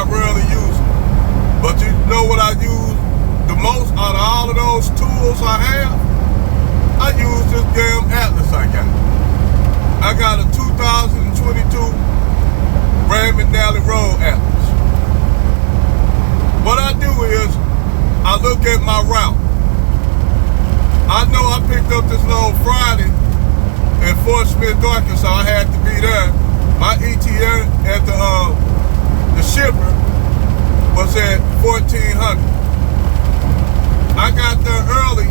I rarely use it. But you know what I use the most out of all of those tools I have? I use this damn Atlas I got. I got a 2022 Grand McNally Road Atlas. What I do is, I look at my route. I know I picked up this load Friday in Fort Smith, Arkansas. I had to be there. My ETA at the shipper was at 1400. I got there early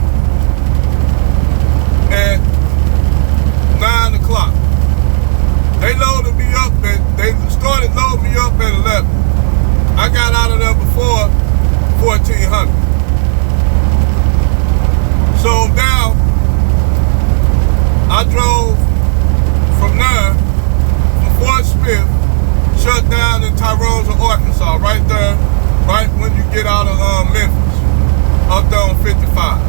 at 9 o'clock. They loaded me up they started loading me up at 11. I got out of there before 1400. So now, I drove from there, from Fort Smith, shut down in Tyrone, Arkansas, right there, right when you get out of Memphis, up there on 55.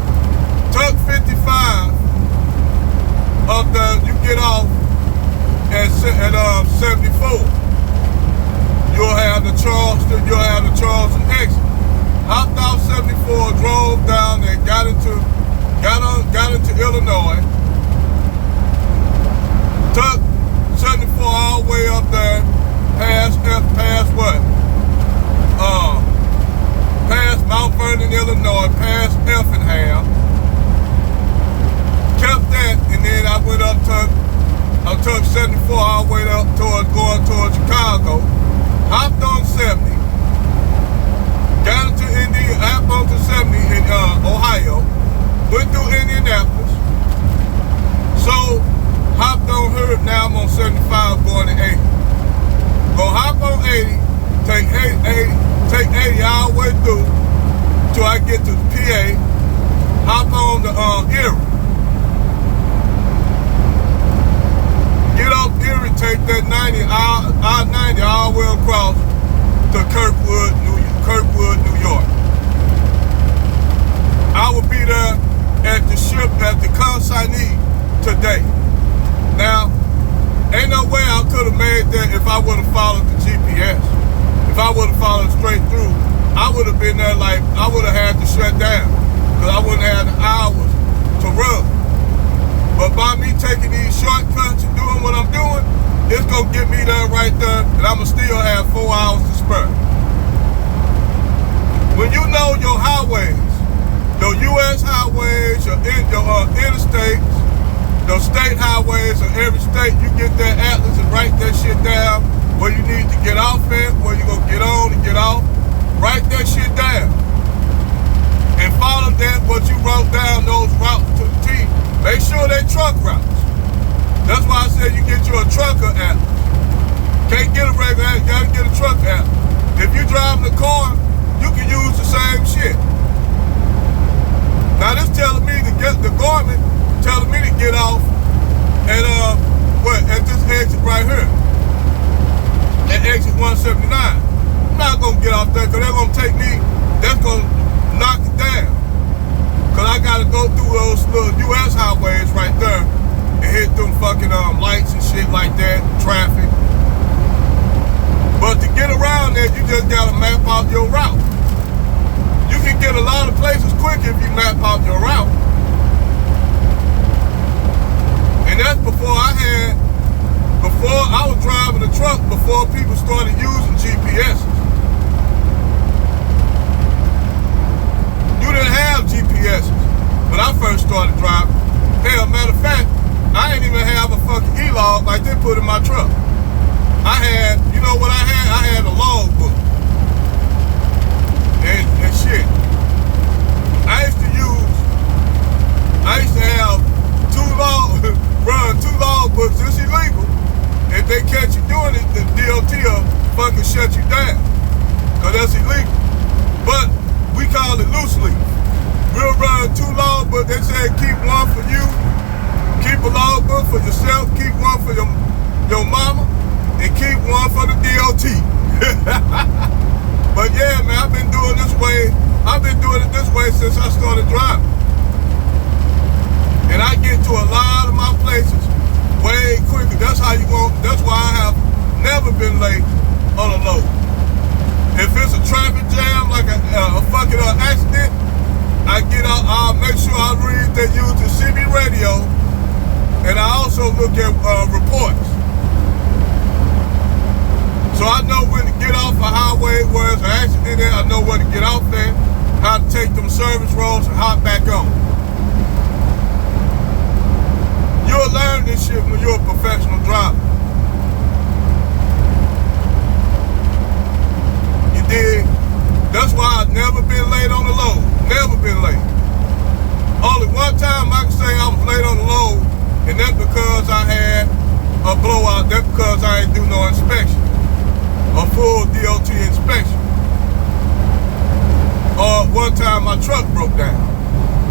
Took 55, up there, you get off at 74. You'll have the Charleston exit. Hopped off 74, drove down there, got into Illinois. Took 74 all the way up there, past what? Past Mount Vernon, Illinois, past Effingham. Kept that, and then I went up I took 74 all the way up going towards Chicago. Hopped on 70. Got into hopped onto 70 in Ohio. Went through Indianapolis. So, hopped on her, now I'm on 75 going to 80. Gonna hop on 80, take 80 all the way through till I get to the PA. Hop on the Erie. Get off Erie, take that 90 I-90 all the way across to Kirkwood, New York. I will be there at the ship at the consignee today. Now, ain't no way I could have made that if I would have followed the GPS. If I would have followed straight through, I would have been there like, I would have had to shut down because I wouldn't have the hours to run. But by me taking these shortcuts and doing what I'm doing, it's going to get me there right there, and I'm going to still have 4 hours to spare. When you know your highways, your U.S. highways, your interstates, your state highways of every state, you get that atlas and write that shit down where you need to get off at, where you're going to get on and get off. Write that shit down. And follow that, what you wrote down, those routes to the T. Make sure they're truck routes. That's why I said you get you a trucker atlas. Can't get a regular atlas, you gotta get a truck atlas. If you driving a car, you can use the same shit. Now this telling me to get the Garmin, telling me to get off at at this exit right here. At exit 179. I'm not gonna get off there because they're gonna take me, that's gonna knock it down. Cause I gotta go through those little US highways right there and hit them fucking lights and shit like that, traffic. But to get around there, you just gotta map out your route. You can get a lot of places quick if you map out your route. And that's before I was driving a truck before people started using GPSs. You didn't have GPSs when I first started driving. Hell, matter of fact, I didn't even have a fucking e-log like they put in my truck. I had, you know what I had? I had a log book. And shit. I used to have run two log books. It's illegal. If they catch you doing it, the DOT will fucking shut you down. Cause that's illegal. But we call it loose leaf. We'll run 2 log books. They said keep one for you, keep a log book for yourself, keep one for your mama, and keep one for the DOT. But yeah, man, I've been doing it this way since I started driving. And I get to a lot of my places way quicker. That's why I have never been late on a load. that use the CB radio, and I also look at reports. So I know when to get off a highway where there's an accident there. I know when to get off there, how to take them service roads and hop back on. You'll learn this shit when you're a professional driver. You dig? That's why I've never been late on the load. Never been late. Only one time I can say I was late on the load, and that's because I had a blowout. That's because I ain't do no inspection. A full DOT inspection. Or one time my truck broke down.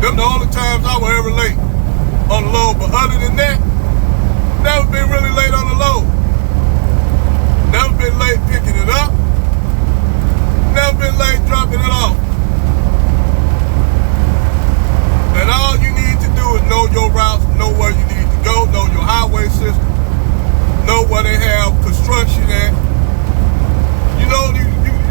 Them the only times I was ever late on the load. But other than that, never been really late on the load. Never been late picking it up. Never been late dropping it off. And all you need to do is know your routes, know where you need to go, know your highway system, know where they have construction at. You know, you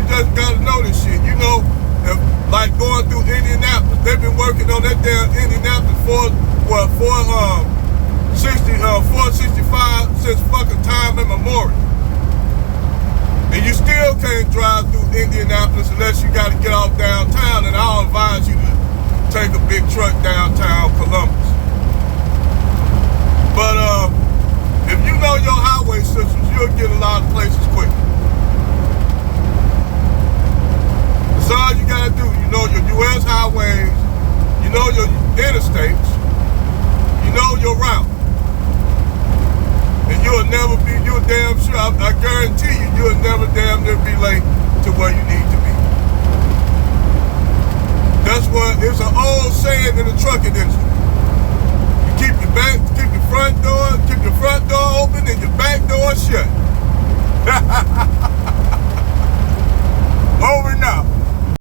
just gotta know this shit. You know, if, like going through Indianapolis, they've been working on that damn Indianapolis 465 since fucking time immemorial. And you still can't drive through Indianapolis unless you gotta get off downtown, and I'll advise you to take a big truck downtown Columbus. But if you know your highway systems, you'll get a lot of places quick. That's all you gotta do. You know your U.S. highways, you know your interstates, you know your route. And you'll damn sure, I guarantee you'll never damn near be late to where you need to be. That's what, it's an old saying in the trucking industry. You keep your front door open and your back door shut. Over now.